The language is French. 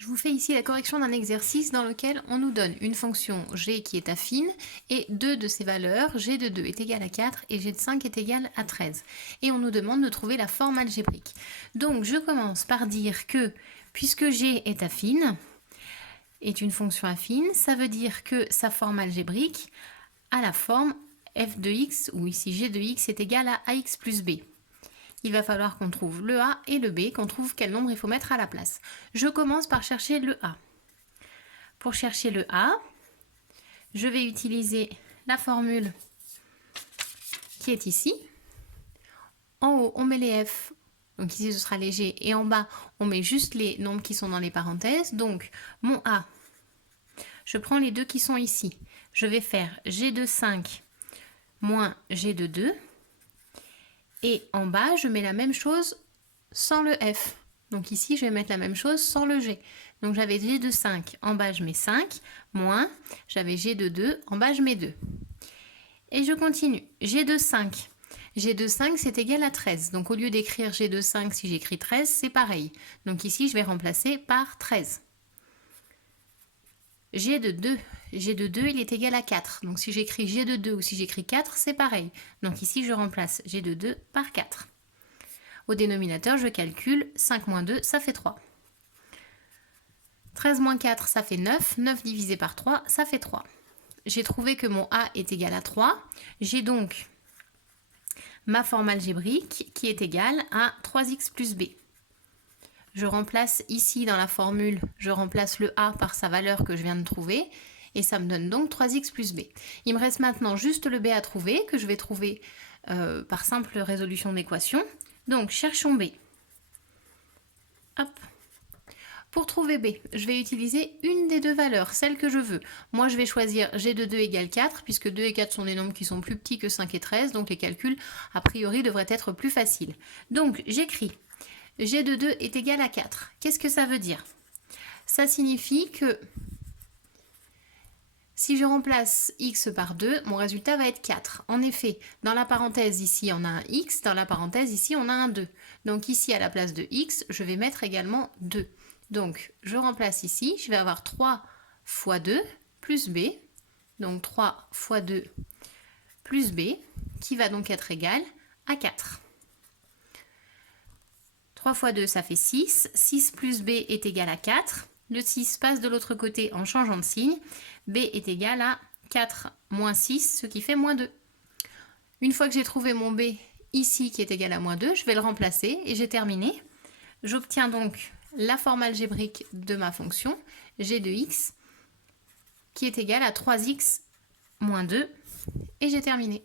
Je vous fais ici la correction d'un exercice dans lequel on nous donne une fonction g qui est affine et deux de ses valeurs, g de 2 est égal à 4 et g de 5 est égal à 13. Et on nous demande de trouver la forme algébrique. Donc je commence par dire que puisque g est affine, est une fonction affine, ça veut dire que sa forme algébrique a la forme f de x, ou ici g de x est égal à ax plus b. Il va falloir qu'on trouve le A et le B, qu'on trouve quel nombre il faut mettre à la place. Je commence par chercher le A. Pour chercher le A, je vais utiliser la formule qui est ici. En haut, on met les F, donc ici ce sera les G, et en bas, on met juste les nombres qui sont dans les parenthèses. Donc, mon A, je prends les deux qui sont ici. Je vais faire G de 5 moins G de 2. Et en bas, je mets la même chose sans le F. Donc ici, je vais mettre la même chose sans le G. Donc j'avais G de 5, en bas je mets 5, moins, j'avais G de 2, en bas je mets 2. Et je continue. G de 5. G de 5, c'est égal à 13. Donc au lieu d'écrire G de 5, si j'écris 13, c'est pareil. Donc ici, je vais remplacer par 13. G de 2. G de 2, il est égal à 4. Donc si j'écris G de 2 ou si j'écris 4, c'est pareil. Donc ici, je remplace G de 2 par 4. Au dénominateur, je calcule 5 moins 2, ça fait 3. 13 moins 4, ça fait 9. 9 divisé par 3, ça fait 3. J'ai trouvé que mon A est égal à 3. J'ai donc ma forme algébrique qui est égale à 3x plus b. Je remplace ici dans la formule, je remplace le A par sa valeur que je viens de trouver et ça me donne donc 3x plus b. Il me reste maintenant juste le b à trouver que je vais trouver par simple résolution d'équation. Donc cherchons b. Hop. Pour trouver b, je vais utiliser une des deux valeurs, celle que je veux. Moi je vais choisir g de 2 égale 4 puisque 2 et 4 sont des nombres qui sont plus petits que 5 et 13, donc les calculs a priori devraient être plus faciles. Donc j'écris g de 2 est égal à 4. Qu'est-ce que ça veut dire? Ça signifie que si je remplace x par 2, mon résultat va être 4. En effet, dans la parenthèse ici, on a un x, dans la parenthèse ici, on a un 2. Donc ici, à la place de x, je vais mettre également 2. Donc, je remplace ici, je vais avoir 3 fois 2 plus b. Donc 3 fois 2 plus b, qui va donc être égal à 4. 3 fois 2, ça fait 6. 6 plus b est égal à 4. Le 6 passe de l'autre côté en changeant de signe. B est égal à 4 moins 6, ce qui fait moins 2. Une fois que j'ai trouvé mon b ici qui est égal à moins 2, je vais le remplacer et j'ai terminé. J'obtiens donc la forme algébrique de ma fonction, g de x, qui est égale à 3x moins 2, et j'ai terminé.